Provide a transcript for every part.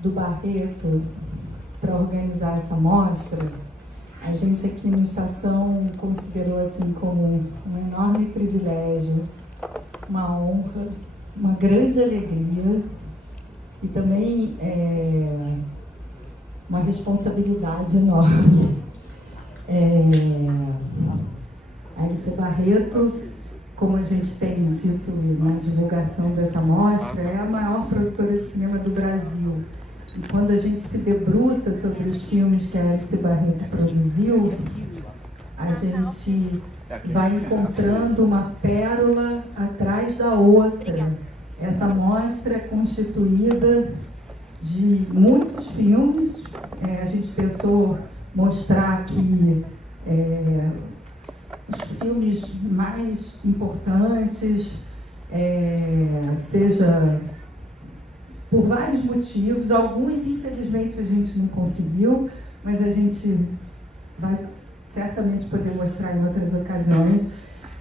do Barreto para organizar essa mostra, a gente aqui no Estação considerou assim como um enorme privilégio, uma honra, uma grande alegria e também uma responsabilidade enorme. A Alice Barreto, como a gente tem dito na divulgação dessa mostra, é a maior produtora de cinema do Brasil. E quando a gente se debruça sobre os filmes que a Alice Barreto produziu, a gente vai encontrando uma pérola atrás da outra. Essa mostra é constituída de muitos filmes. A gente tentou mostrar que os filmes mais importantes, seja por vários motivos, alguns infelizmente a gente não conseguiu, mas a gente vai certamente poder mostrar em outras ocasiões,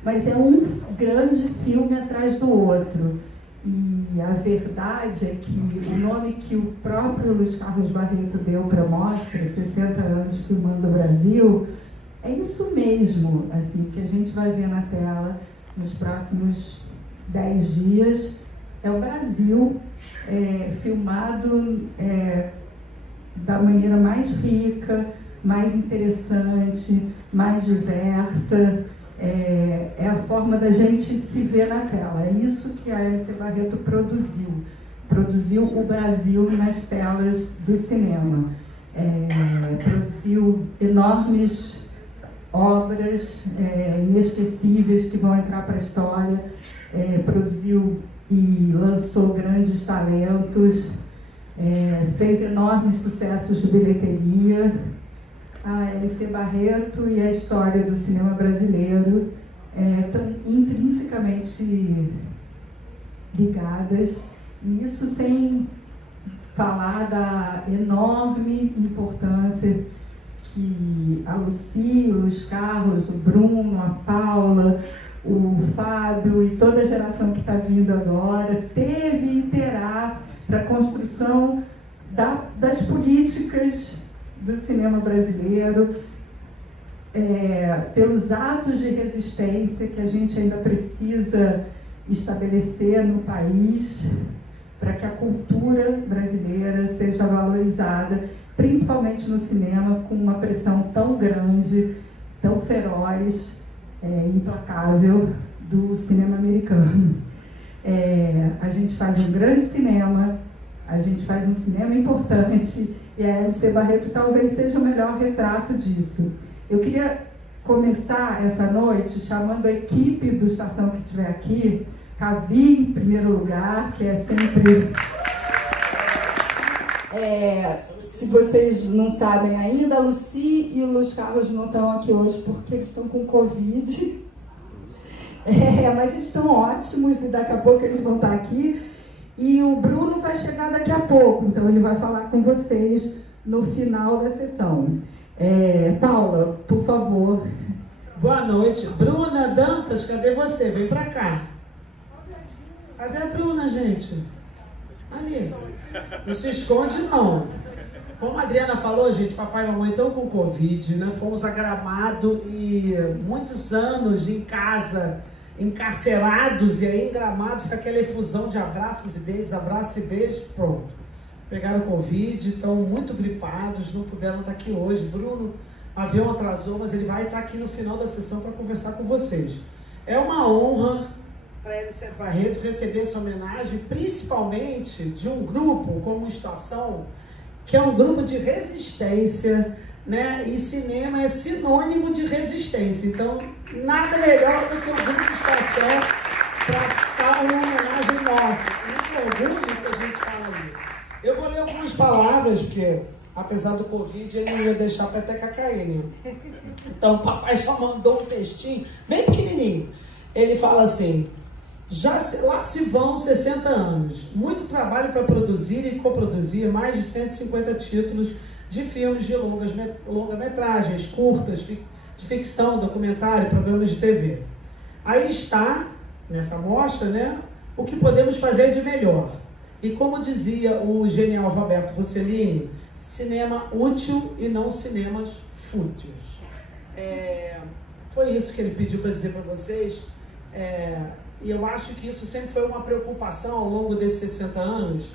mas é um grande filme atrás do outro. E a verdade é que o nome que o próprio Luiz Carlos Barreto deu para a mostra, 60 anos filmando o Brasil, é isso mesmo, assim, que a gente vai ver na tela nos próximos 10 dias. É o Brasil filmado da maneira mais rica, mais interessante, mais diversa. É a forma da gente se ver na tela. É isso que a Alice Barreto produziu. Produziu o Brasil nas telas do cinema. Produziu enormes obras inesquecíveis que vão entrar para a história, produziu e lançou grandes talentos, fez enormes sucessos de bilheteria. A Alice Barreto e a história do cinema brasileiro estão intrinsecamente ligadas, e isso sem falar da enorme importância que a Lucy, o Luiz Carlos, o Bruno, a Paula, o Fábio e toda a geração que está vindo agora teve e terá para a construção das políticas do cinema brasileiro, pelos atos de resistência que a gente ainda precisa estabelecer no país, para que a cultura brasileira seja valorizada, principalmente no cinema, com uma pressão tão grande, tão feroz, implacável do cinema americano. A gente faz um grande cinema, a gente faz um cinema importante, e a Alice Barreto talvez seja o melhor retrato disso. Eu queria começar essa noite chamando a equipe do Estação que estiver aqui, Cavi, em primeiro lugar, que é sempre... se vocês não sabem ainda, a Lucy e o Luiz Carlos não estão aqui hoje porque eles estão com Covid. Mas eles estão ótimos e daqui a pouco eles vão estar aqui. E o Bruno vai chegar daqui a pouco, então ele vai falar com vocês no final da sessão. Paula, por favor. Boa noite. Bruna Dantas, cadê você? Vem pra cá. Cadê a Bruna, gente? Ali. Não se esconde, não. Como a Adriana falou, gente, papai e mamãe estão com Covid, né? Fomos a Gramado e muitos anos em casa, encarcerados, e aí em Gramado foi aquela efusão de abraços e beijos, pronto. Pegaram Covid, estão muito gripados, não puderam estar aqui hoje. Bruno, o avião atrasou, mas ele vai estar aqui no final da sessão para conversar com vocês. É uma honra para Alice Barreto receber essa homenagem, principalmente de um grupo como Estação, que é um grupo de resistência, né? E cinema é sinônimo de resistência. Então, nada melhor do que um grupo Estação para dar uma homenagem nossa. Muito orgulho que a gente fala isso. Eu vou ler algumas palavras, porque, apesar do Covid, ele não ia deixar a peteca cair, né? Então, o papai já mandou um textinho, bem pequenininho. Ele fala assim: lá se vão 60 anos, muito trabalho para produzir e coproduzir mais de 150 títulos de filmes de longa-metragens, curtas, de ficção, documentário, programas de TV. Aí está, nessa mostra, né, o que podemos fazer de melhor. E como dizia o genial Roberto Rossellini, cinema útil e não cinemas fúteis. Foi isso que ele pediu para dizer para vocês. E eu acho que isso sempre foi uma preocupação ao longo desses 60 anos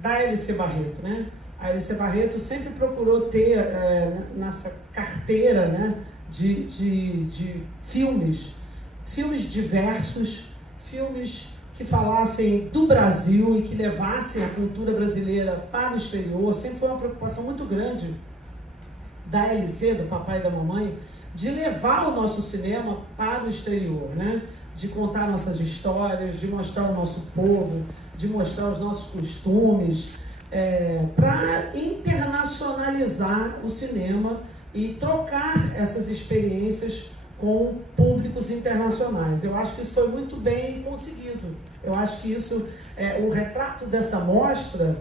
da L.C. Barreto, né? A L.C. Barreto sempre procurou ter nessa carteira, né, de filmes diversos, filmes que falassem do Brasil e que levassem a cultura brasileira para o exterior. Sempre foi uma preocupação muito grande da LC, do papai e da mamãe, de levar o nosso cinema para o exterior, né? De contar nossas histórias, de mostrar o nosso povo, de mostrar os nossos costumes, para internacionalizar o cinema e trocar essas experiências com públicos internacionais. Eu acho que isso foi muito bem conseguido. Eu acho que isso, o retrato dessa mostra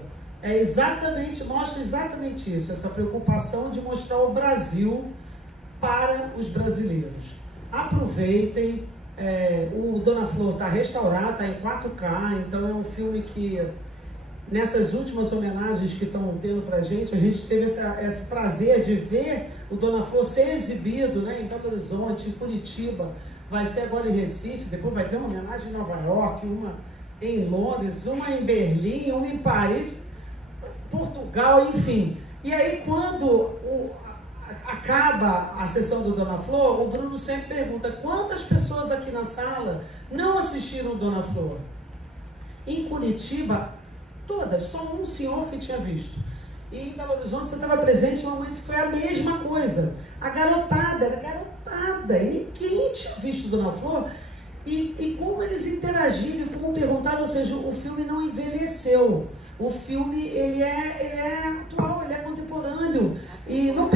mostra exatamente isso, essa preocupação de mostrar o Brasil para os brasileiros. Aproveitem, o Dona Flor está restaurado, está em 4K, então é um filme que, nessas últimas homenagens que estão tendo para a gente teve esse prazer de ver o Dona Flor ser exibido, né, em Belo Horizonte, em Curitiba, vai ser agora em Recife, depois vai ter uma homenagem em Nova York, uma em Londres, uma em Berlim, uma em Paris, Portugal, enfim. E aí, quando acaba a sessão do Dona Flor, o Bruno sempre pergunta: quantas pessoas aqui na sala não assistiram Dona Flor? Em Curitiba, todas, só um senhor que tinha visto. E em Belo Horizonte você estava presente em um momento que foi a mesma coisa. A garotada era garotada, e ninguém tinha visto Dona Flor. E como eles interagiram, como perguntaram, ou seja, o filme não envelheceu. O filme, ele é atual, ele é contemporâneo. E não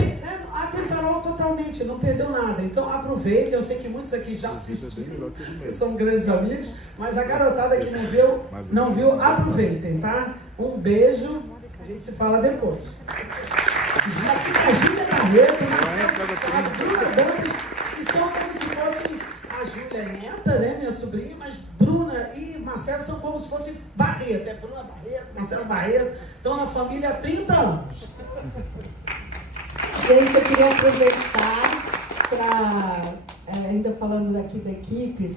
atemperou totalmente, não perdeu nada. Então aproveitem, eu sei que muitos aqui já assistiram, são grandes amigos, mas a garotada que não viu, aproveitem, tá? Um beijo, a gente se fala depois. Já que a Júlia Barreto, que são como se fossem a Júlia neta, né, minha sobrinha, mas Bruna e Marcelo são como se fossem Barreto. Bruna Barreto, Marcelo Barreto, estão na família há 30 anos. Gente, eu queria aproveitar para, ainda falando daqui da equipe,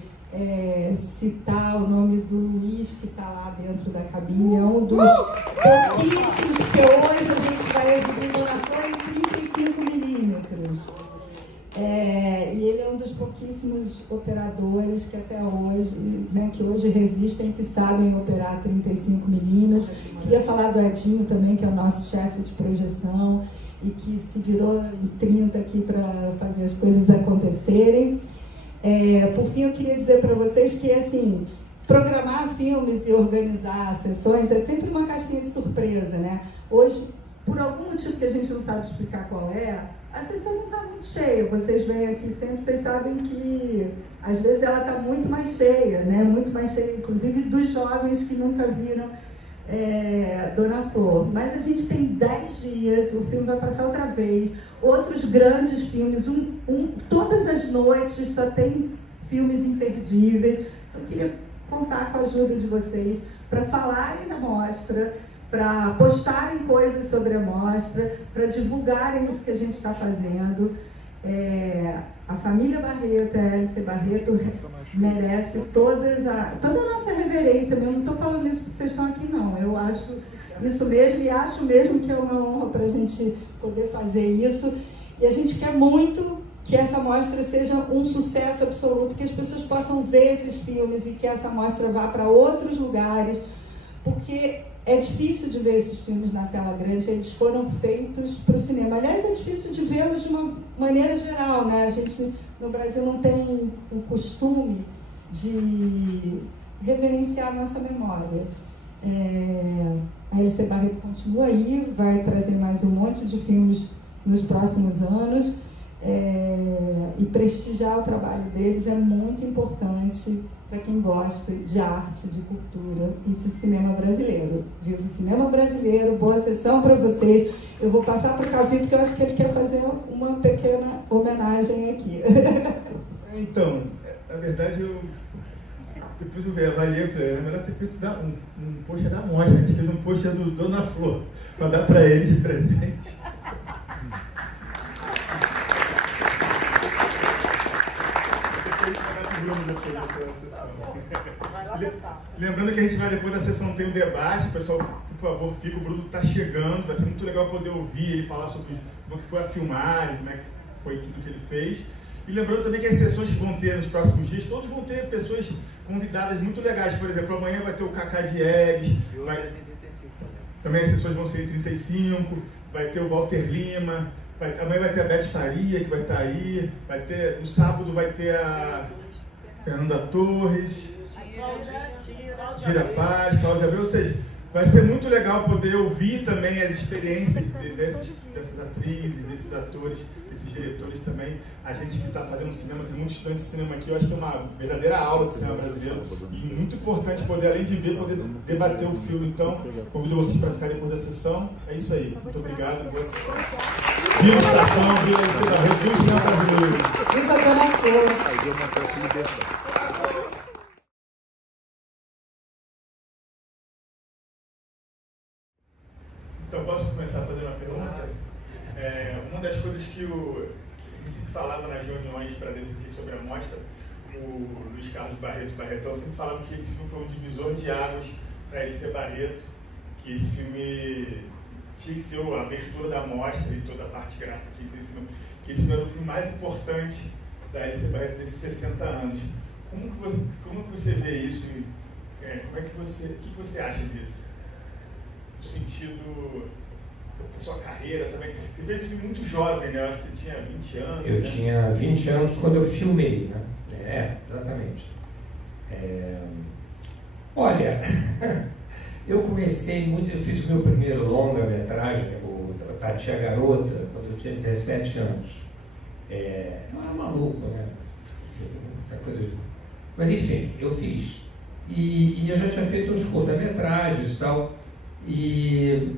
citar o nome do Luiz, que está lá dentro da cabine. É um dos pouquíssimos que hoje a gente vai exibir Dona Flor em 35mm. E ele é um dos pouquíssimos operadores que até hoje, né, que hoje resistem, que sabem operar 35mm. Queria falar do Edinho também, que é o nosso chefe de projeção e que se virou em 30 aqui para fazer as coisas acontecerem. Por fim, eu queria dizer para vocês que, assim, programar filmes e organizar sessões é sempre uma caixinha de surpresa, né? Hoje, por algum motivo que a gente não sabe explicar qual a sessão não está muito cheia. Vocês vêm aqui sempre, vocês sabem que às vezes ela está muito mais cheia, né? Muito mais cheia, inclusive dos jovens que nunca viram Dona Flor. Mas a gente tem 10 dias, o filme vai passar outra vez, outros grandes filmes, todas as noites só tem filmes imperdíveis. Eu queria contar com a ajuda de vocês para falarem da mostra, para postarem coisas sobre a mostra, para divulgarem isso que a gente está fazendo. A família Barreto, a L.C. Barreto, merece toda a nossa reverência mesmo. Não estou falando isso porque vocês estão aqui, não. Eu acho isso mesmo e acho mesmo que é uma honra para a gente poder fazer isso. E a gente quer muito que essa mostra seja um sucesso absoluto, que as pessoas possam ver esses filmes e que essa mostra vá para outros lugares, porque é difícil de ver esses filmes na tela grande, eles foram feitos para o cinema. Aliás, é difícil de vê-los de uma maneira geral, né? A gente, no Brasil, não tem o costume de reverenciar a nossa memória. A L.C. Barreto continua aí, vai trazer mais um monte de filmes nos próximos anos, e prestigiar o trabalho deles é muito importante para quem gosta de arte, de cultura e de cinema brasileiro. Viva o cinema brasileiro, boa sessão para vocês. Eu vou passar para o Cavi, porque eu acho que ele quer fazer uma pequena homenagem aqui. Então, na verdade, depois eu avaliei e falei, era melhor ter feito um pôster da mostra. A gente fez um pôster do Dona Flor, para dar para ele de presente. Lembrando que a gente vai, depois da sessão, tem o debate. Pessoal, por favor, fica. O Bruno está chegando. Vai ser muito legal poder ouvir ele falar sobre como que foi a filmagem, como é que foi tudo que ele fez. E lembrando também que as sessões que vão ter nos próximos dias, todos vão ter pessoas convidadas muito legais. Por exemplo, amanhã vai ter o Cacá Diegues. Também as sessões vão ser em 35. Vai ter o Walter Lima. Amanhã vai ter a Beth Faria, que vai estar aí. No sábado vai ter a Fernanda Torres, Gira Paz, Cláudia Abreu. Ou seja, vai ser muito legal poder ouvir também as experiências dessas atrizes, desses atores, desses diretores também. A gente que está fazendo cinema, tem muitos estudantes de cinema aqui, eu acho que é uma verdadeira aula de cinema brasileiro e muito importante poder, além de ver, poder debater o filme. Então, convido vocês para ficar depois da sessão. É isso aí. Muito obrigado, boa sessão. Viva Estação, viva Alice Barreto, viva o cinema brasileiro. Viva a Dona Flor. Então, posso começar fazendo uma pergunta? Uma das coisas que a gente sempre falava nas reuniões para decidir sobre a mostra, o Luiz Carlos Barretão sempre falava que esse filme foi um divisor de águas para Alice Barreto, que esse filme tinha que ser a abertura da mostra e toda a parte gráfica tinha que ser esse filme, que esse filme era o filme mais importante da Alice Barreto desses 60 anos. Como que você vê isso? O que você acha disso? No sentido da sua carreira também. Você fez esse filme muito jovem, né? Eu acho que você tinha 20 anos. Eu tinha 20 anos quando eu filmei, né? Exatamente. Olha, eu fiz o meu primeiro longa-metragem, o Tati a Garota, quando eu tinha 17 anos. Eu era maluco, né? Enfim, essa coisa de... Mas enfim, eu fiz. E eu já tinha feito uns curta-metragens e tal. E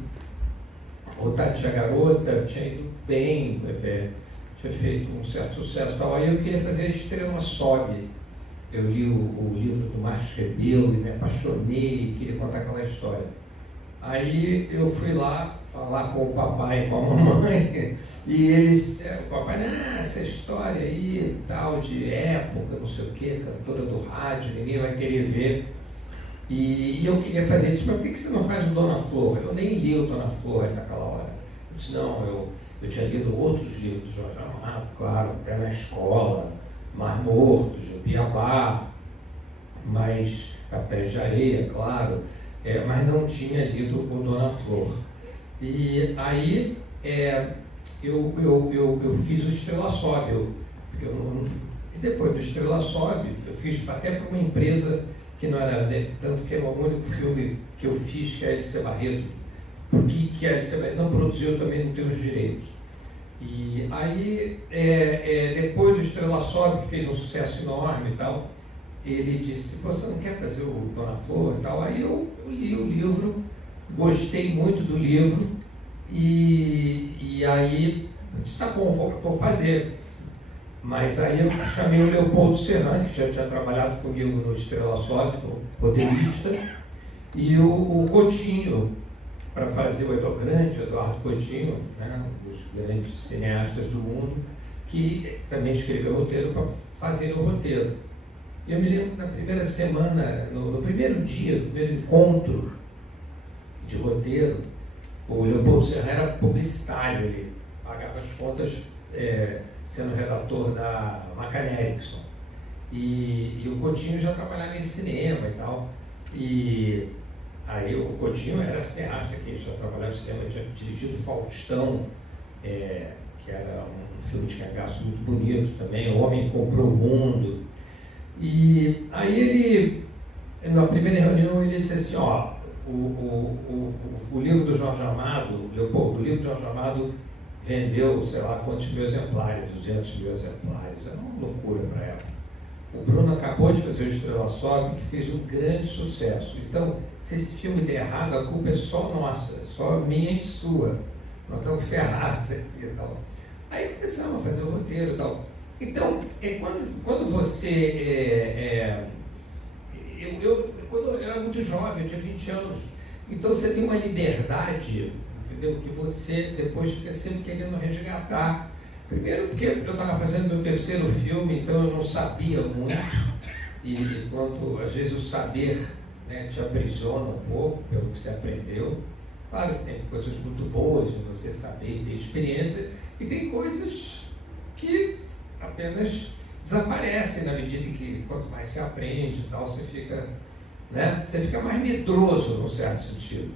o Tati a Garota tinha ido bem, tinha feito um certo sucesso e tal. Aí eu queria fazer A Estrela Sobe. Eu li o livro do Marcos Rebelo e me apaixonei e queria contar aquela história. Aí eu fui lá falar com o papai e com a mamãe e eles disseram, o papai, essa história aí, tal, de época, não sei o quê, cantora do rádio, ninguém vai querer ver. E eu queria fazer isso, mas por que você não faz o Dona Flor? Eu nem li o Dona Flor naquela hora. Eu disse, não, eu tinha lido outros livros do Jorge Amado, claro, até na escola, Mar Morto, Jupiabá, mas Capitães de Areia, claro, mas não tinha lido o Dona Flor. E aí eu fiz o Estrela Sobe, e depois do Estrela Sobe, eu fiz até para uma empresa que não era, tanto que é o único filme que eu fiz que é a Alice Barreto, porque a Alice Barreto não produziu, eu também não tenho os direitos. E aí, depois do Estrela Sobe, que fez um sucesso enorme e tal, ele disse, você não quer fazer o Dona Flor e tal? Aí eu li o livro, gostei muito do livro, e aí eu disse, tá bom, vou fazer. Mas aí eu chamei o Leopoldo Serran, que já tinha trabalhado comigo no Estrela Sobe, roteirista, e o Coutinho, para fazer o Eduardo Coutinho, né, um dos grandes cineastas do mundo, que também escreveu roteiro para fazer o roteiro. E eu me lembro que na primeira semana, no primeiro dia, no primeiro encontro de roteiro, o Leopoldo Serran era publicitário, ele pagava as contas sendo redator da McCann Erickson. E o Coutinho já trabalhava em cinema e tal. E aí o Coutinho era cineasta, que já trabalhava em cinema, tinha dirigido Faustão, que era um filme de cangaço muito bonito também, O Homem que Comprou o Mundo. E aí ele, na primeira reunião, ele disse assim, o livro do Jorge Amado, Leopoldo, o livro do Jorge Amado vendeu, sei lá quantos mil exemplares, 200 mil exemplares, era uma loucura para ela. O Bruno acabou de fazer o Estrela Sobe, que fez um grande sucesso. Então, se esse filme der errado, a culpa é só nossa, só minha e sua. Nós estamos ferrados aqui e tal. Aí começamos a fazer o roteiro e tal. Então, quando você... quando eu era muito jovem, eu tinha 20 anos, então você tem uma liberdade, entendeu? Que você depois fica sempre querendo resgatar. Primeiro porque eu estava fazendo meu terceiro filme, então eu não sabia muito, e quanto às vezes o saber, né, te aprisiona um pouco pelo que você aprendeu. Claro que tem coisas muito boas de você saber e ter experiência, e tem coisas que apenas desaparecem na medida em que quanto mais você aprende e tal, você fica, né, você fica mais medroso num certo sentido.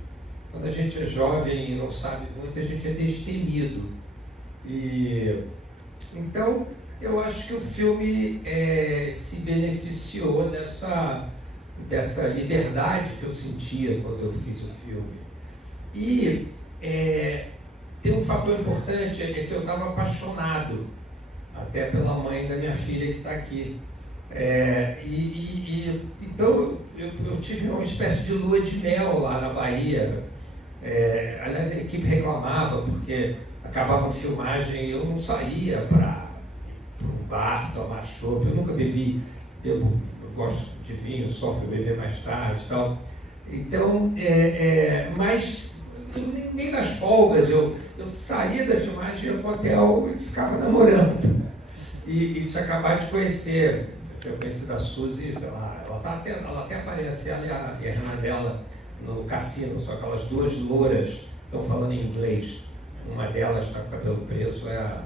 Quando a gente é jovem e não sabe muito, a gente é destemido. E então eu acho que o filme se beneficiou dessa liberdade que eu sentia quando eu fiz o filme. E tem um fator importante, é que eu estava apaixonado até pela mãe da minha filha que está aqui. Então eu tive uma espécie de lua de mel lá na Bahia. Aliás, a equipe reclamava porque acabava a filmagem e eu não saía para um bar tomar chopp. Eu nunca bebi, eu gosto de vinho, só fui beber mais tarde e tal. Então, mas nem nas folgas eu saía da filmagem, ia para o hotel e ficava namorando. E tinha acabado de conhecer, eu tinha conhecido a Suzy, sei lá, ela até aparece, ela e a irmã dela no cassino, só aquelas duas louras estão falando em inglês. Uma delas está com o cabelo preso, é a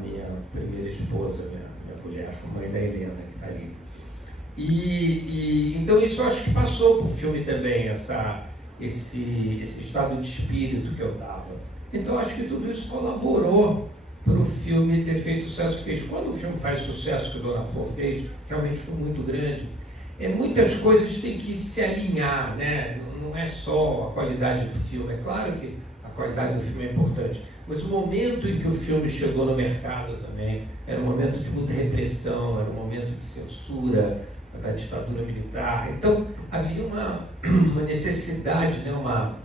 minha primeira esposa, minha mulher, a mãe da Helena, que está ali. Então isso eu acho que passou para o filme também, esse estado de espírito que eu dava. Então eu acho que tudo isso colaborou para o filme ter feito o sucesso que fez. Quando o filme faz sucesso que o Dona Flor fez, realmente foi muito grande. Muitas coisas têm que se alinhar, né? Não é só a qualidade do filme. É claro que a qualidade do filme é importante, mas o momento em que o filme chegou no mercado também era um momento de muita repressão, era um momento de censura da ditadura militar. Então havia uma necessidade, né? uma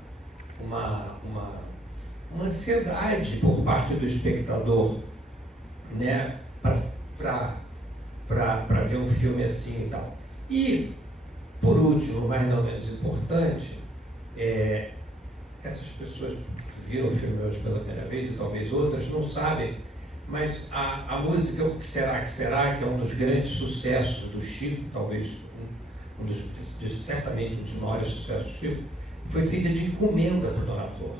ansiedade por parte do espectador, né? para ver um filme assim e tal. E, por último, mas não menos importante, essas pessoas que viram o filme hoje pela primeira vez, e talvez outras, não sabem, mas a música O Que Será Que Será, que é um dos grandes sucessos do Chico, talvez certamente um dos maiores sucessos do Chico, foi feita de encomenda por Dona Flor.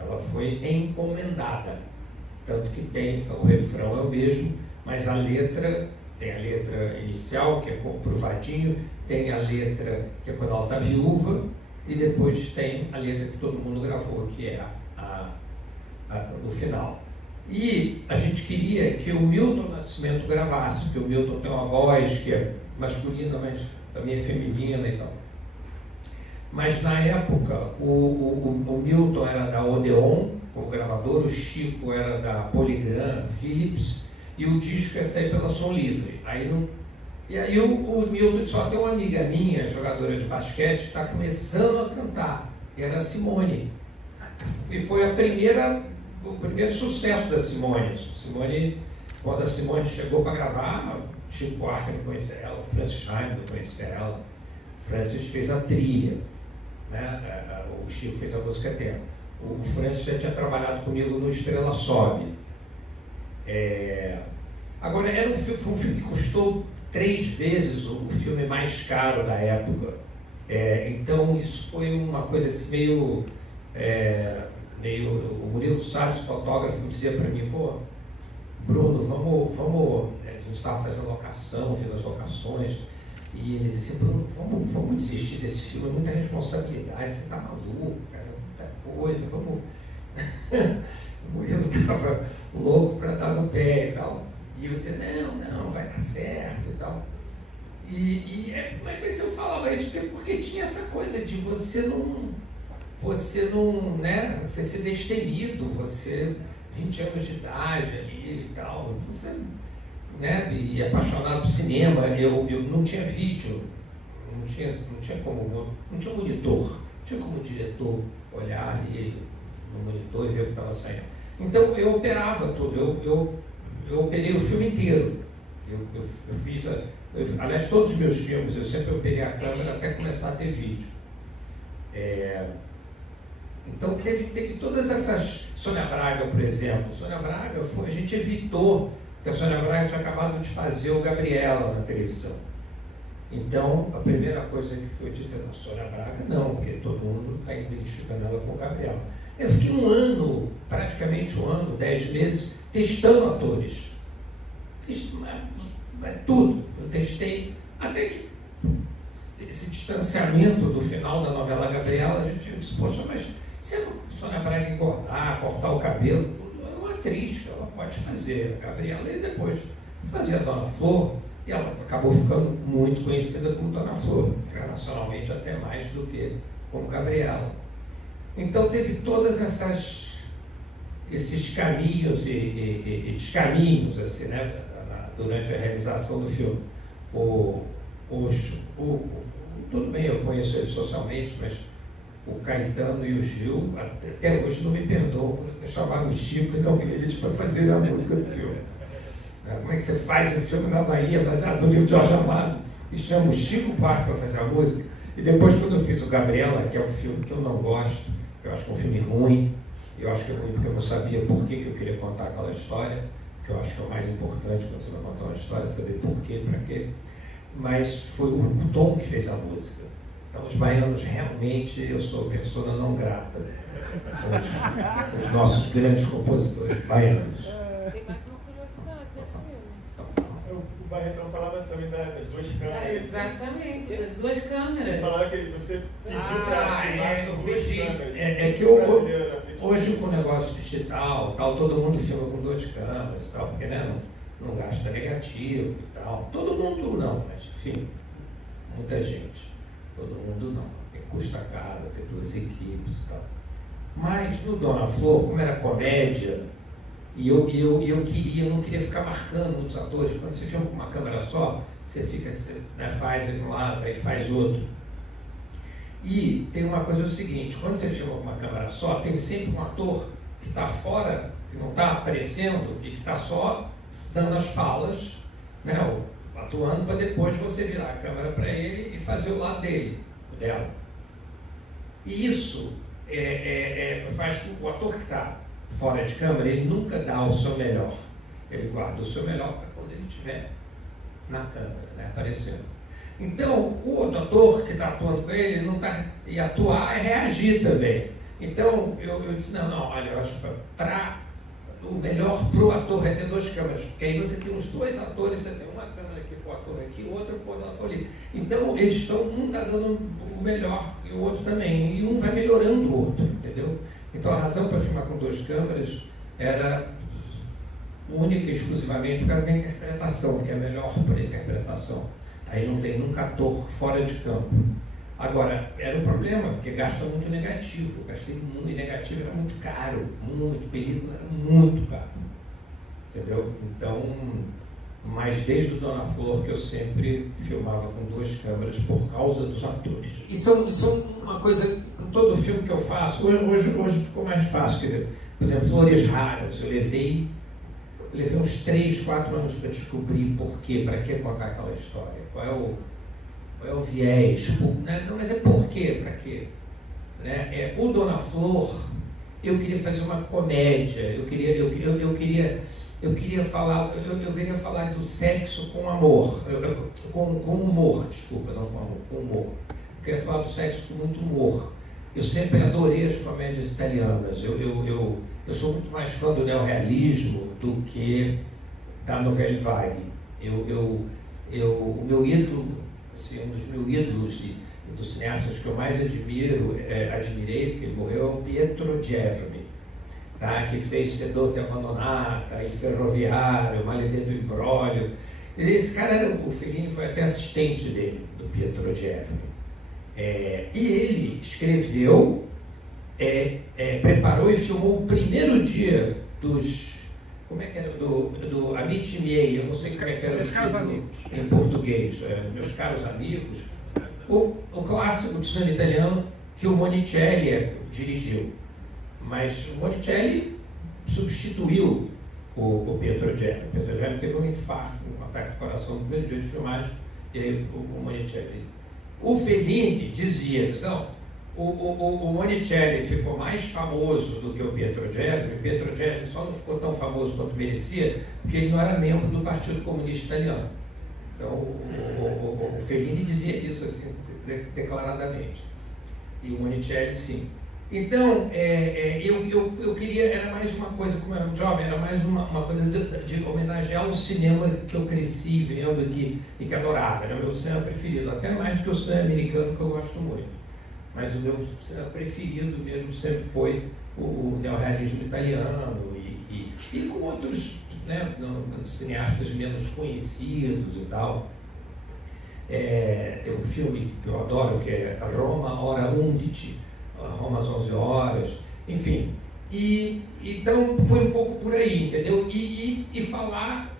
Ela foi encomendada, tanto que o refrão é o mesmo, mas a letra... Tem a letra inicial, que é para o Vadinho, tem a letra que é quando ela está viúva, e depois tem a letra que todo mundo gravou, que é no final. E a gente queria que o Milton Nascimento gravasse, porque o Milton tem uma voz que é masculina, mas também é feminina e tal. Mas na época, o Milton era da Odeon, o gravador, o Chico era da Polygram Philips, e o disco ia sair pela Som Livre. E aí o Milton disse: tem uma amiga minha, jogadora de basquete, está começando a cantar. E era a Simone. E foi o primeiro sucesso da Simone. Quando a Simone chegou para gravar, o Chico Buarque não conhecia ela, o Francis Haim não conhecia ela. O Francis fez a trilha, né? O Chico fez a música tema. O Francis já tinha trabalhado comigo no Estrela Sobe. Agora, foi um filme que custou 3 vezes o filme mais caro da época. Então, isso foi uma coisa assim, meio o Murilo Salles, fotógrafo, dizia para mim: Bruno, vamos a gente estava fazendo locação, vendo as locações, e ele dizia assim: Bruno, vamos desistir desse filme, é muita responsabilidade, você está maluco, cara, muita coisa, vamos... O Murilo estava louco para dar no pé e tal. E eu dizia: não, vai dar certo e tal. Mas eu falava isso porque tinha essa coisa de você não, né, você ser destemido, você 20 anos de idade ali e tal, você, né, e apaixonado por cinema. Eu não tinha vídeo, não tinha monitor, não tinha como o diretor olhar ali no monitor e ver o que estava saindo. Então eu operava tudo, eu operei o filme inteiro. Eu fiz Aliás, todos os meus filmes, eu sempre operei a câmera até começar a ter vídeo. Então, teve todas essas... Sônia Braga, por exemplo. Sônia Braga, a gente evitou, porque a Sônia Braga tinha acabado de fazer o Gabriela na televisão. Então, a primeira coisa que foi dita, a Sônia Braga não, porque todo mundo está identificando ela com o Gabriela. Eu fiquei um ano, praticamente um ano, 10 meses, testando atores. Tudo. Eu testei, até que esse distanciamento do final da novela Gabriela, a gente disse, poxa, mas se a Sônia Braga engordar, cortar o cabelo, é uma atriz, ela pode fazer a Gabriela e depois fazer a Dona Flor, e ela acabou ficando muito conhecida como Dona Flor, internacionalmente até mais do que como Gabriela. Então teve todas esses caminhos e descaminhos, assim, né, durante a realização do filme. Tudo bem, eu conheço eles socialmente, mas o Caetano e o Gil até hoje não me perdoam por eu ter chamado o Chico e não eles para fazer a música do filme. Como é que você faz um filme na Bahia baseado no livro de Jorge Amado e chama o Chico Buarque para fazer a música? E depois, quando eu fiz o Gabriela, que é um filme que eu não gosto, eu acho que é um filme ruim, eu acho que é ruim porque eu não sabia por que eu queria contar aquela história, que eu acho que é o mais importante quando você vai contar uma história, saber por quê, para quê. Mas foi o Tom que fez a música. Então, os baianos realmente, eu sou persona não grata. Os nossos grandes compositores baianos. Tem mais uma curiosidade desse filme. O Barretão falava também das duas câmeras. Exatamente, das duas câmeras. Falava que você pediu para filmar com duas câmeras. É que hoje com o negócio digital, tal, todo mundo filma com duas câmeras e tal, porque né, não gasta negativo e tal. Todo mundo não, mas enfim, muita gente. Todo mundo não. Custa caro ter duas equipes e tal. Mas no Dona Flor, como era comédia, e eu não queria ficar marcando muitos atores. Quando você filma com uma câmera só, você fica, né, faz de um lado, aí faz outro. E tem uma coisa, é o seguinte, quando você filma com uma câmera só, tem sempre um ator que está fora, que não está aparecendo e que está só dando as falas, né, atuando, para depois você virar a câmera para ele e fazer o lado dele, o dela. E isso faz com que o ator que está fora de câmera, ele nunca dá o seu melhor. Ele guarda o seu melhor para quando ele estiver na câmera, né, aparecendo. Então, o outro ator que está atuando com ele, não tá, e atuar é reagir também. Então, eu disse, não, olha, eu acho que o melhor para o ator é ter duas câmeras, porque aí você tem os dois atores, você tem uma câmera aqui para o ator aqui, outra para o ator ali. Então, eles estão, um está dando o melhor e o outro também, e um vai melhorando o outro, entendeu? Então, a razão para filmar com duas câmeras era única e exclusivamente por causa da interpretação, porque é melhor para a interpretação. Aí não tem nunca ator fora de campo. Agora, era um problema, porque gasta muito negativo. Eu gastei muito, e negativo era muito caro, muito, película era muito caro. Entendeu? Então, mas desde o Dona Flor que eu sempre filmava com duas câmeras por causa dos atores. Isso é uma coisa, em todo filme que eu faço, hoje ficou mais fácil. Quer dizer, por exemplo, Flores Raras, eu levei uns 3, 4 anos para descobrir por quê, para que contar aquela história, qual é o viés, não, mas é por quê, para quê. Né? O Dona Flor, eu queria fazer uma comédia, eu queria falar do sexo com amor, com humor, desculpa, não com amor, com humor. Eu queria falar do sexo com muito humor. Eu sempre adorei as comédias italianas. Eu sou muito mais fã do neorrealismo do que da Nouvelle Vague. O meu ídolo, assim, um dos meus ídolos e dos cineastas que eu mais admirei, porque ele morreu, é o Pietro Germi, tá? Que fez Sedotta e Abbandonata, Il Ferroviário, Maledetto Imbroglio. Esse cara, o Fellini foi até assistente dele, do Pietro Germi. E ele escreveu, preparou e filmou o primeiro dia dos... Como é que era? Do Amici Miei, eu não sei como é que era o título em português. Meus caros amigos. O clássico do cinema italiano que o Monicelli dirigiu. Mas o Monicelli substituiu o Pietro Germi. O Pietro Germi teve um infarto, um ataque do coração no primeiro dia de filmagem. o Monicelli. O Fellini dizia, não, o Monicelli ficou mais famoso do que o Pietro Germi. O Pietro Germi só não ficou tão famoso quanto merecia, porque ele não era membro do Partido Comunista Italiano. Então, o Fellini dizia isso assim, declaradamente. E o Monicelli, sim. Então, eu queria, era mais uma coisa, como eu era jovem, era mais uma coisa de homenagear o cinema que eu cresci vendo e que adorava. Era o meu cinema preferido, até mais do que o cinema americano, que eu gosto muito. Mas o meu cinema preferido mesmo sempre foi o neorrealismo italiano e com outros, né, cineastas menos conhecidos e tal. Tem um filme que eu adoro, que é Roma Ora 11, Roma às 11 horas, enfim. Então foi um pouco por aí, entendeu? E falar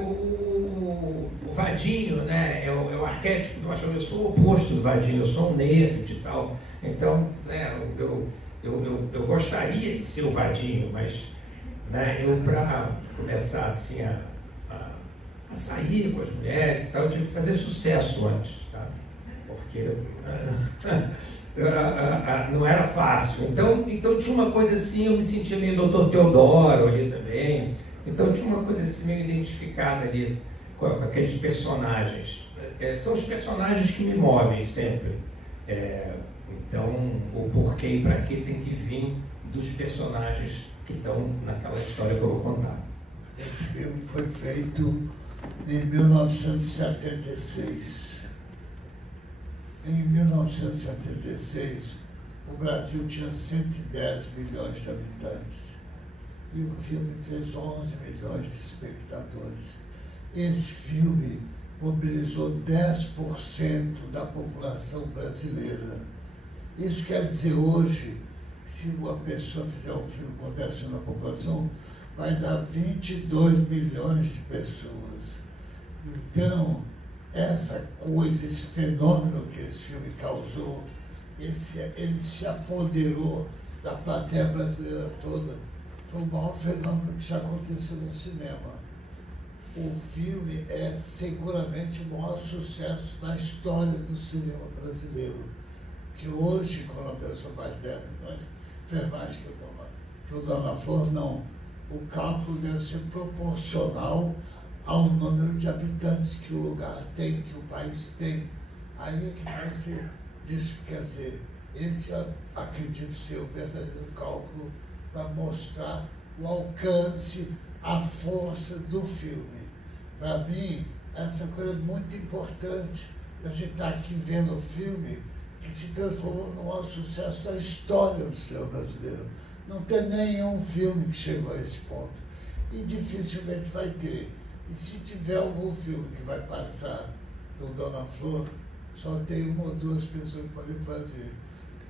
o vadinho, né? É o arquétipo do machão. Eu sou o oposto do vadinho, eu sou um nerd e tal. Então, né, eu gostaria de ser o vadinho, mas, né, eu, para começar assim a sair com as mulheres e tal, eu tive que fazer sucesso antes, tá? Porque não era fácil. Então tinha uma coisa assim, eu me sentia meio Dr. Teodoro ali também. Então tinha uma coisa assim meio identificada ali com aqueles personagens. São os personagens que me movem sempre. Então o porquê e para que tem que vir dos personagens que estão naquela história que eu vou contar. Esse filme foi feito em 1976. Em 1976, o Brasil tinha 110 milhões de habitantes e o filme fez 11 milhões de espectadores. Esse filme mobilizou 10% da população brasileira. Isso quer dizer hoje, se uma pessoa fizer um filme com 10% da população, vai dar 22 milhões de pessoas. Então, essa coisa, esse fenômeno que esse filme causou, ele se apoderou da plateia brasileira toda. Foi o maior fenômeno que já aconteceu no cinema. O filme é seguramente o maior sucesso na história do cinema brasileiro. Que hoje, quando a pessoa faz 10 milhões, fez mais que o Dona Flor, não. O cálculo deve ser proporcional ao número de habitantes que o lugar tem, que o país tem. Aí é que vai ser disso. Quer dizer, esse acredito ser o verdadeiro cálculo para mostrar o alcance, a força do filme. Para mim, essa coisa é muito importante, a gente estar aqui vendo o filme que se transformou no maior sucesso da história do cinema brasileiro. Não tem nenhum filme que chegou a esse ponto. E dificilmente vai ter. E se tiver algum filme que vai passar do Dona Flor, só tem uma ou duas pessoas que podem fazer.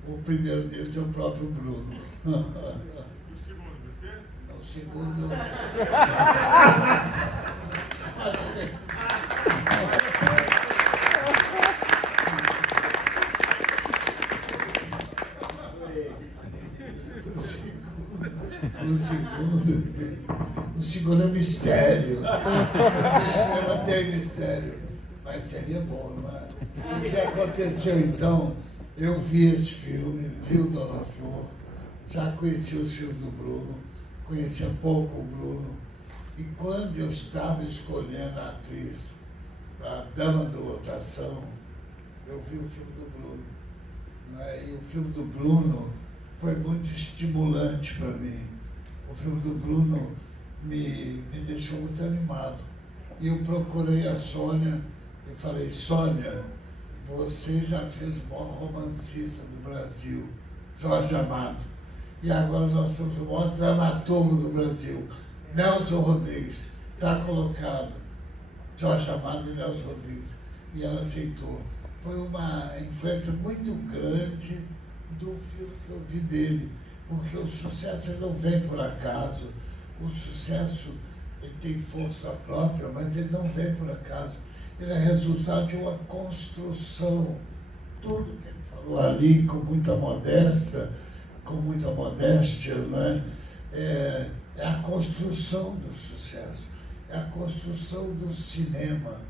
O primeiro deles é o próprio Bruno. E o segundo, você? O segundo... O segundo é mistério. O cinema tem mistério, mas seria bom, não é? O que aconteceu então? Eu vi esse filme, vi o Dona Flor, já conhecia os filmes do Bruno, conhecia pouco o Bruno, e quando eu estava escolhendo a atriz para a Dama da Lotação, eu vi o filme do Bruno. Não é? E o filme do Bruno foi muito estimulante para mim. O filme do Bruno me deixou muito animado. E eu procurei a Sônia e falei, Sônia, você já fez o maior romancista do Brasil, Jorge Amado. E agora nós temos o maior dramaturgo do Brasil, Nelson Rodrigues. Está colocado Jorge Amado e Nelson Rodrigues. E ela aceitou. Foi uma influência muito grande do filme que eu vi dele, porque o sucesso ele não vem por acaso. O sucesso ele tem força própria, mas ele não vem por acaso. Ele é resultado de uma construção. Tudo que ele falou ali, com muita modéstia, né? É a construção do sucesso. É é a construção do cinema,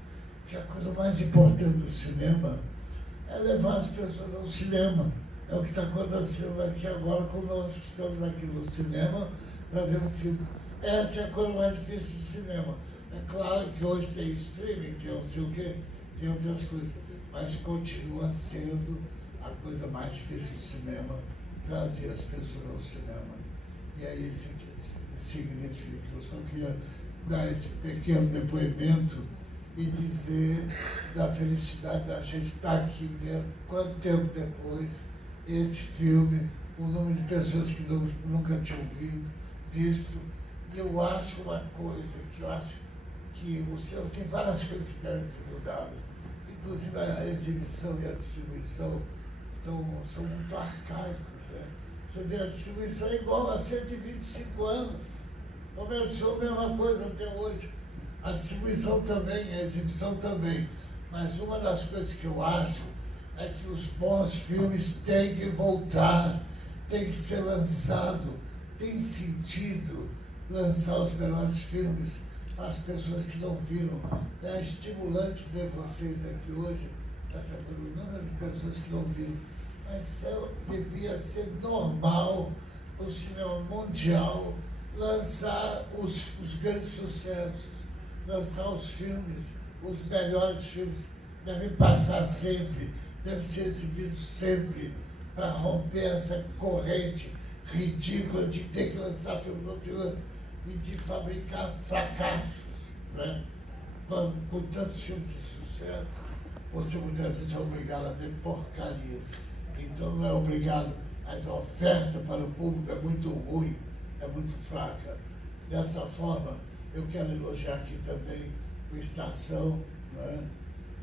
que a coisa mais importante do cinema é levar as pessoas ao cinema. É o que está acontecendo aqui agora quando nós estamos aqui no cinema para ver um filme. Essa é a coisa mais difícil do cinema. É claro que hoje tem streaming, tem não sei o quê, tem outras coisas, mas continua sendo a coisa mais difícil do cinema, trazer as pessoas ao cinema. E é isso que significa. Eu só queria dar esse pequeno depoimento e dizer da felicidade da gente estar aqui vendo, quanto tempo depois, esse filme, o número de pessoas que nunca tinham visto. E eu acho uma coisa que eu acho que o cinema tem várias coisas que devem ser mudadas, inclusive a exibição e a distribuição são muito arcaicos, né? Você vê, a distribuição é igual a 125 anos. Começou a mesma coisa até hoje. A distribuição também, a exibição também. Mas uma das coisas que eu acho é que os bons filmes têm que voltar, têm que ser lançados. Tem sentido lançar os melhores filmes para as pessoas que não viram. É estimulante ver vocês aqui hoje, o número de pessoas que não viram. Mas devia ser normal o cinema mundial lançar os grandes sucessos, lançar os filmes, os melhores filmes, devem passar sempre, devem ser exibidos sempre, para romper essa corrente ridícula de ter que lançar filme no outro ano e de fabricar fracassos, né? Com tantos filmes de sucesso, você muitas vezes é obrigado a ver porcarias. Então não é obrigado, mas a oferta para o público é muito ruim, é muito fraca. Dessa forma, eu quero elogiar aqui também o Estação, né,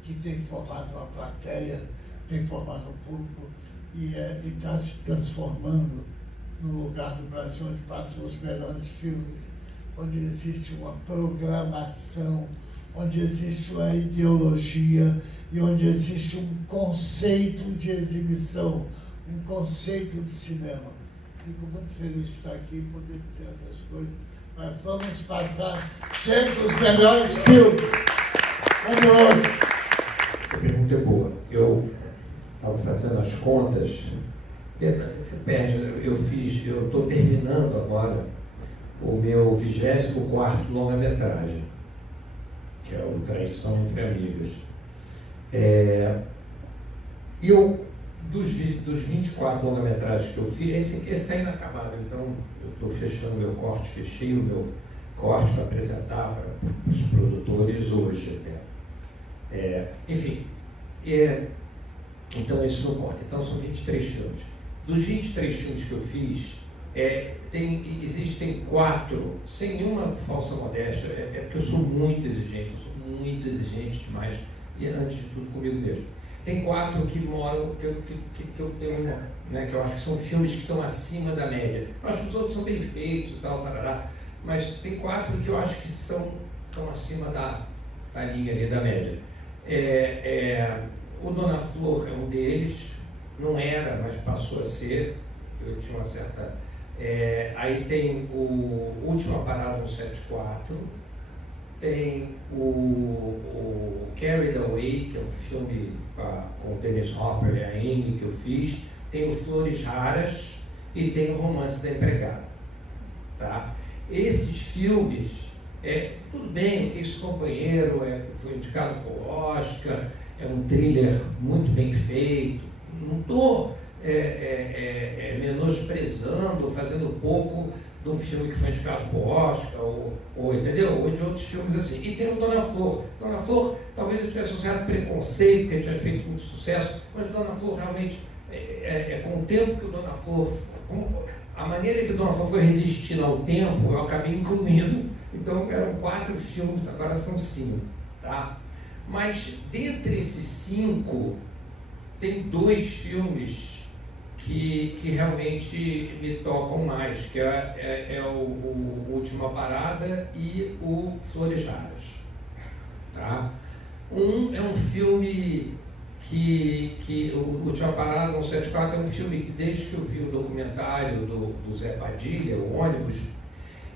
que tem formado uma plateia, tem formado um público e está se transformando no lugar do Brasil onde passam os melhores filmes, onde existe uma programação, onde existe uma ideologia e onde existe um conceito de exibição, um conceito de cinema. Fico muito feliz de estar aqui e poder dizer essas coisas, mas vamos passar sempre os melhores filmes. Como hoje. Essa pergunta é boa. Eu estava fazendo as contas, mas você perde. Eu estou terminando agora o meu 24º longa-metragem, que é o Traição Entre Amigas. Dos 24 longa-metragens que eu fiz, esse está inacabado, então eu estou fechando meu corte, fechei o meu corte para apresentar para os produtores hoje até. Então isso não conta. Então são 23 filmes. Dos 23 filmes que eu fiz, existem 4, sem nenhuma falsa modéstia, porque eu sou muito exigente demais, e antes de tudo comigo mesmo. Tem 4 que moram, que eu tenho, né, que eu acho que são filmes que estão acima da média. Eu acho que os outros são bem feitos e tal, tarará, mas tem 4 que eu acho que estão acima da linha ali da média. O Dona Flor é um deles, não era, mas passou a ser. Eu tinha uma certa... aí tem o Última Parada 174, tem o Carried Away, que é um filme com o Dennis Hopper e a Amy que eu fiz, tem o Flores Raras e tem o Romance da Empregada. Tá? Esses filmes, tudo bem, o Que Esse Companheiro foi indicado para o Oscar, é um thriller muito bem feito, não estou menosprezando, fazendo pouco de um filme que foi indicado para o Oscar, entendeu? Ou de outros filmes assim. E tem o Dona Flor. Dona Flor, talvez eu tivesse um certo preconceito, porque tinha feito muito sucesso, mas Dona Flor realmente, com o tempo que o Dona Flor, a maneira que o Dona Flor foi resistindo ao tempo, eu acabei incluindo. Então eram 4 filmes, agora são 5, tá? Mas dentre esses 5, tem 2 filmes que realmente me tocam mais, que é o Última Parada e o Flores Raras. Tá? É um filme que o Última Parada 174 é um filme que, desde que eu vi o documentário do Zé Padilha, o Ônibus,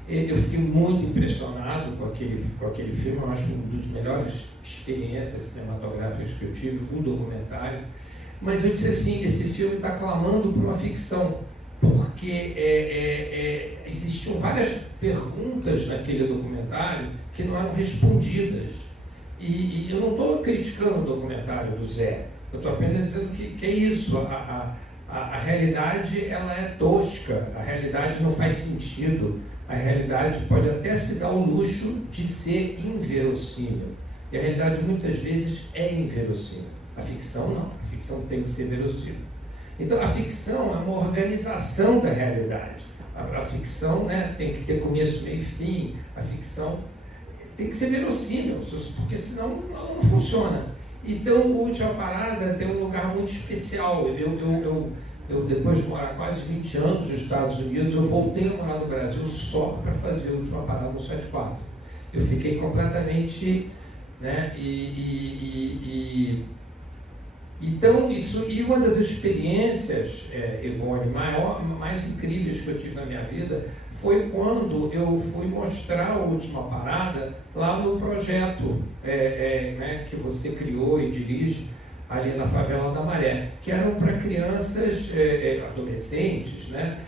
Eu fiquei muito impressionado com aquele filme, eu acho uma das melhores experiências cinematográficas que eu tive, um documentário. Mas eu disse assim, esse filme está clamando por uma ficção, porque existiam várias perguntas naquele documentário que não eram respondidas. E eu não estou criticando o documentário do Zé, eu estou apenas dizendo que é isso, a realidade ela é tosca, a realidade não faz sentido, a realidade pode até se dar o luxo de ser inverossímil, e a realidade muitas vezes é inverossímil. A ficção não, a ficção tem que ser verossímil. Então a ficção é uma organização da realidade, a ficção, né, tem que ter começo, meio e fim, a ficção tem que ser verossímil, porque senão ela não funciona. Então, a Última Parada tem um lugar muito especial. Eu depois de morar quase 20 anos nos Estados Unidos, eu voltei a morar no Brasil só para fazer a Última Parada no 74. Eu fiquei completamente, né, então, e uma das experiências, Ivone, mais incríveis que eu tive na minha vida foi quando eu fui mostrar a Última Parada lá no projeto né, que você criou e dirige ali na Favela da Maré, que eram para crianças, adolescentes, né?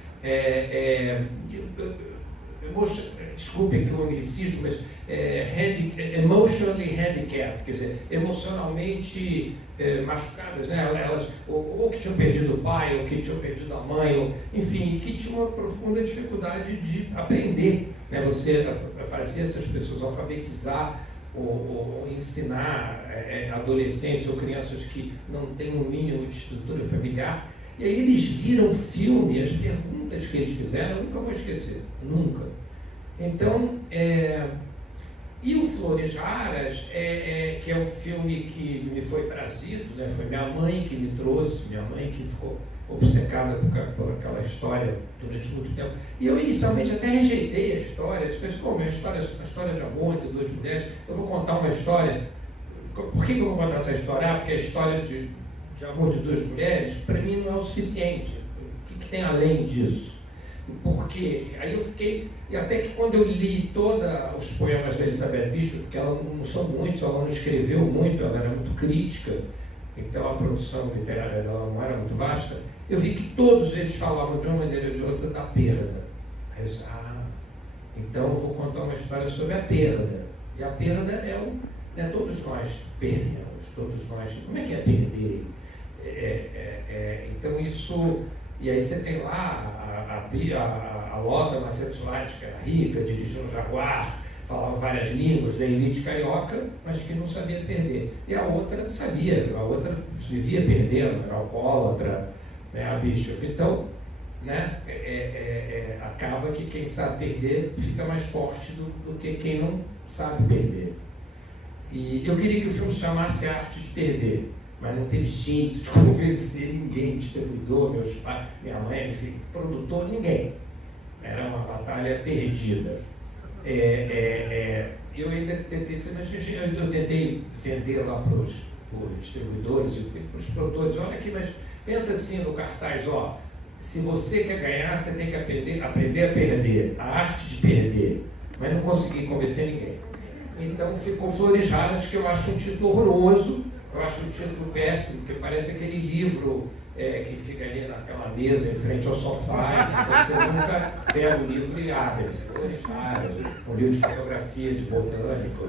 Desculpem que o anglicismo, mas emotionally handicapped, quer dizer, emocionalmente machucadas, né? Elas ou que tinham perdido o pai, ou que tinham perdido a mãe, ou, enfim, que tinham uma profunda dificuldade de aprender, né? Você fazia essas pessoas alfabetizar ou ensinar adolescentes ou crianças que não têm um mínimo de estrutura familiar. E aí eles viram o filme, as perguntas que eles fizeram, eu nunca vou esquecer, nunca. Então, e o Flores Raras, que é um filme que me foi trazido, né? Foi minha mãe que me trouxe, minha mãe que ficou obcecada por aquela história durante muito tempo. E eu inicialmente até rejeitei a história, disse, pô, uma história de amor entre duas mulheres, eu vou contar uma história. Por que eu vou contar essa história? Porque a história de amor de duas mulheres, para mim, não é o suficiente. O que tem além disso? Porque aí eu fiquei, e até que quando eu li todos os poemas da Elizabeth Bishop, porque ela não são muitos, ela não escreveu muito, ela era muito crítica, então a produção literária dela não era muito vasta, eu vi que todos eles falavam de uma maneira ou de outra da perda. Aí eu disse, então eu vou contar uma história sobre a perda. E a perda né, todos nós perdemos, todos nós. Como é que é perder? Então isso. E aí você tem lá a Lota Macedo Soares, que era rica, dirigiu um Jaguar, falava várias línguas, da elite carioca, mas que não sabia perder. E a outra sabia, a outra vivia perdendo, era alcoólatra, né, a Bishop. Então, né, acaba que quem sabe perder fica mais forte do que quem não sabe perder. E eu queria que o filme se chamasse Arte de Perder, mas não teve jeito de convencer ninguém, distribuidor, meus pais, minha mãe, enfim, produtor, ninguém. Era uma batalha perdida. Eu ainda tentei, eu tentei vender lá para os distribuidores e para os produtores, olha aqui, mas pensa assim no cartaz, ó, se você quer ganhar, você tem que aprender a perder, a arte de perder, mas não consegui convencer ninguém. Então ficou Flores Raras, que eu acho um título horroroso, eu acho um título péssimo, porque parece aquele livro que fica ali naquela mesa em frente ao sofá, e você nunca pega o livro e abre. Flores Raras, um livro de fotografia, de botânica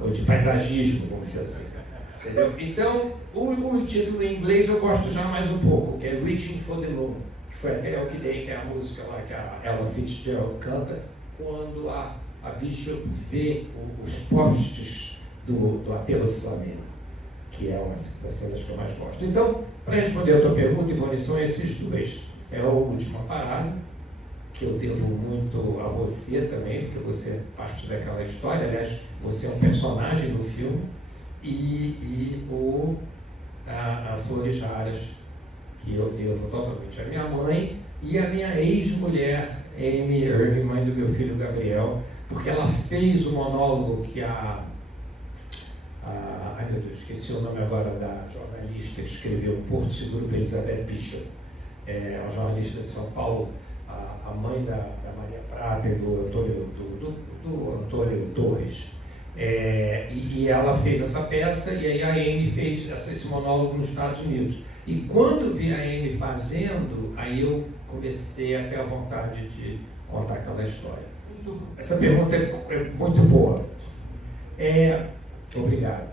ou de paisagismo, vamos dizer assim. Entendeu? Então, o título em inglês eu gosto já mais um pouco, que é Reaching for the Moon, que foi até o que dei, que é a música lá que a Ella Fitzgerald canta, quando a Bishop vê os postes do aterro do Flamengo, que é uma das cenas que eu mais gosto. Então, para responder a tua pergunta, Ivone, são esses dois. É a Última Parada, que eu devo muito a você também, porque você é parte daquela história, aliás, você é um personagem no filme, e a Flores Raras, que eu devo totalmente à minha mãe e à minha ex-mulher, Amy Irving, mãe do meu filho Gabriel, porque ela fez o monólogo que ai meu Deus, esqueci o nome agora da jornalista que escreveu Porto Seguro para Elizabeth Bishop, uma jornalista de São Paulo, a mãe da Maria Prata e do Antônio Torres. E ela fez essa peça, e aí a Amy fez esse monólogo nos Estados Unidos. E quando eu vi a Amy fazendo, aí eu comecei a ter a vontade de contar aquela história. Essa pergunta é muito boa. Obrigado.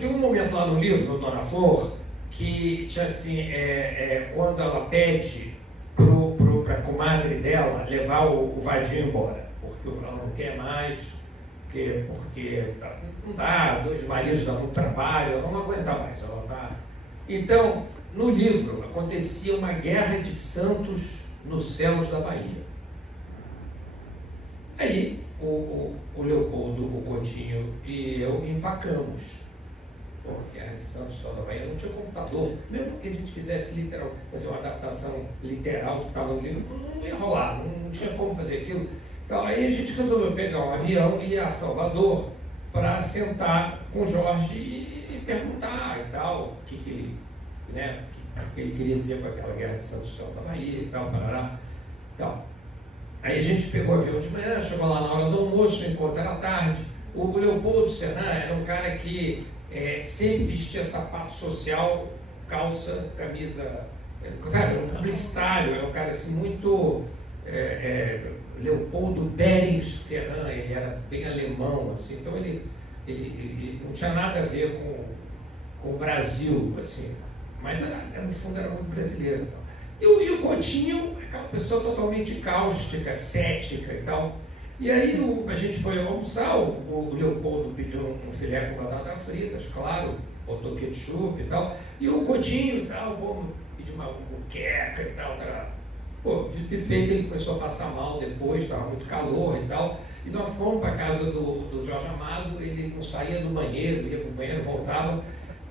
Tem um momento lá no livro, Dona Flor, que tinha assim, quando ela pede para a comadre dela levar o Vadinho embora, porque ela não quer mais, porque não dá, 2 maridos dá muito trabalho, ela não aguenta mais. Então, no livro, acontecia uma guerra de santos nos céus da Bahia. Aí, o Leopoldo, o Coutinho e eu empacamos. Guerra de Santos, Céu da Bahia, não tinha computador. Mesmo que a gente quisesse fazer uma adaptação literal do que estava no livro, não ia rolar, não tinha como fazer aquilo. Então, aí a gente resolveu pegar um avião e ir a Salvador para sentar com o Jorge e perguntar e tal, o que ele, né, o que ele queria dizer com aquela Guerra de Santos, Céu da Bahia e tal, parará. Então, aí a gente pegou o avião de manhã, chegou lá na hora do almoço, o encontro era tarde. O Leopoldo Serran era um cara que sempre vestia sapato social, calça, camisa, sabe, um publicitário, era um cara assim muito... Leopoldo Berings Serran, ele era bem alemão, assim, então ele não tinha nada a ver com o Brasil, assim, mas no fundo era muito brasileiro. Então. E o Coutinho, aquela pessoa totalmente cáustica, cética e tal. E aí a gente foi almoçar, o Leopoldo pediu um filé com batata fritas, claro, botou ketchup e tal, e o Coutinho e tal, pediu uma muqueca e tal, Pô, de ter feito, ele começou a passar mal depois, estava muito calor e tal. E nós fomos para a casa do Jorge Amado, ele não saía do banheiro, ia para o banheiro, voltava.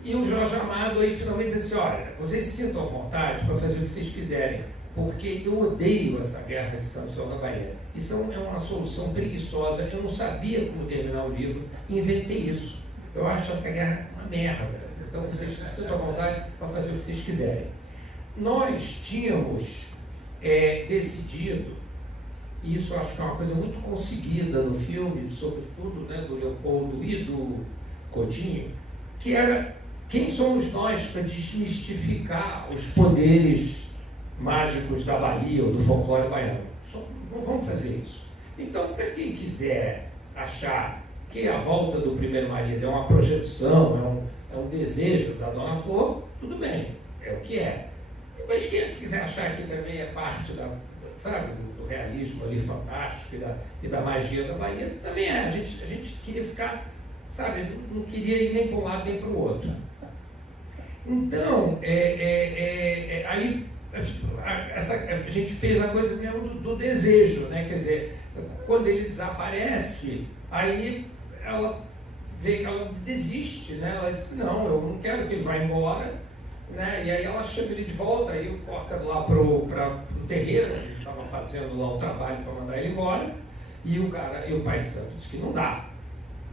E o Jorge Amado aí finalmente disse assim, olha, vocês sintam à vontade para fazer o que vocês quiserem, porque eu odeio essa guerra de Santos da Bahia. Isso é uma solução preguiçosa, eu não sabia como terminar o livro, inventei isso. Eu acho essa guerra uma merda. Então vocês sintam à vontade para fazer o que vocês quiserem. Nós tínhamos... decidido, e isso eu acho que é uma coisa muito conseguida no filme, sobretudo, né, do Leopoldo e do Coutinho, que era quem somos nós para desmistificar os poderes mágicos da Bahia ou do folclore baiano. Não vamos fazer isso. Então, para quem quiser achar que a volta do primeiro marido é uma projeção, é um desejo da Dona Flor, tudo bem, é o que é. Mas quem quiser achar que também é parte do realismo ali fantástico e da magia da Bahia, também é. A gente queria ficar, sabe, não queria ir nem para um lado nem para o outro. Então, aí a gente fez a coisa mesmo do desejo, né? Quer dizer, quando ele desaparece, aí ela desiste, né? Ela disse, não, eu não quero que ele vá embora. Né? E aí ela chama ele de volta, aí corta lá para o terreiro, onde estava fazendo lá o trabalho para mandar ele embora, e o pai de santo disse que não dá,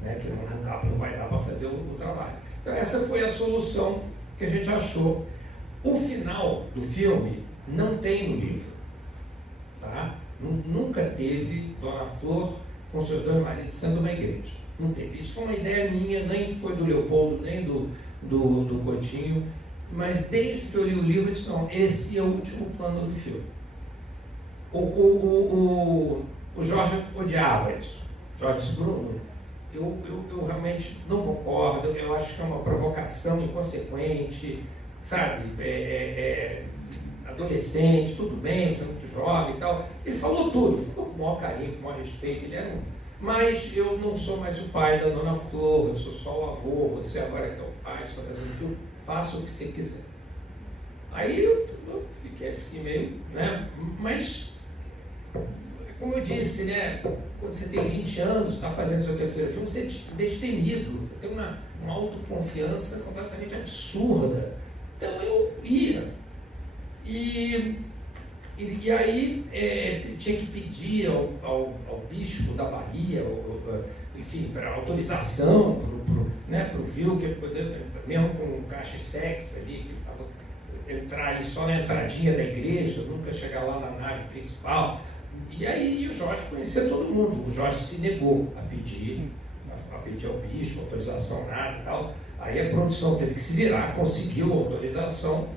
né? Que não vai dar para fazer o trabalho. Então essa foi a solução que a gente achou. O final do filme não tem no livro, tá? Nunca teve Dona Flor com seus 2 maridos sendo uma igreja, não teve. Isso foi uma ideia minha, nem foi do Leopoldo, nem do Coutinho. Mas desde que eu li o livro, eu disse, não, esse é o último plano do filme. O Jorge odiava isso. O Jorge disse, Bruno, eu realmente não concordo, eu acho que é uma provocação inconsequente, sabe, adolescente, tudo bem, você é muito jovem e tal. Ele falou tudo, falou com o maior carinho, com o maior respeito, ele era mas eu não sou mais o pai da Dona Flor, eu sou só o avô, você agora é o pai, você está fazendo filme, faça o que você quiser. Aí eu fiquei assim meio, né? Mas, como eu disse, né? Quando você tem 20 anos, está fazendo seu terceiro filme, você é destemido, você tem uma autoconfiança completamente absurda. Então eu ia. E aí tinha que pedir ao bispo da Bahia, enfim, para autorização para o Vilker, mesmo com o caixa sexo ali, que estava entrar ali só na entradinha da igreja, nunca chegar lá na nave principal. E aí o Jorge conhecia todo mundo. O Jorge se negou a pedir ao bispo autorização, nada e tal. Aí a produção teve que se virar, conseguiu a autorização.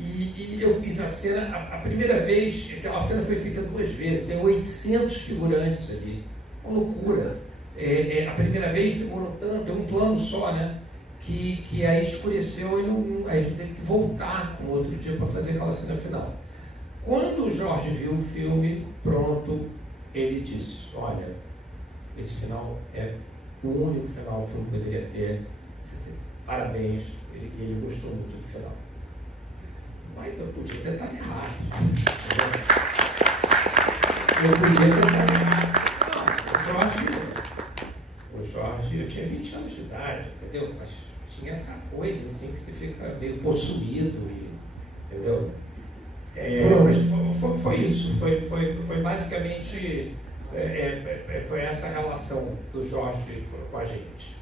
E eu fiz a cena, a primeira vez, aquela cena foi feita 2 vezes, tem 800 figurantes ali, uma loucura. A primeira vez demorou tanto, é um plano só, né? Que aí escureceu e aí a gente teve que voltar no outro dia para fazer aquela cena final. Quando o Jorge viu o filme, pronto, ele disse, olha, esse final é o único final que o filme poderia ter, parabéns, ele gostou muito do final. Mas eu podia ter estado errado. O Jorge, eu tinha 20 anos de idade, entendeu? Mas tinha essa coisa assim que você fica meio possuído, entendeu? Mas foi isso, foi basicamente foi essa relação do Jorge com a gente.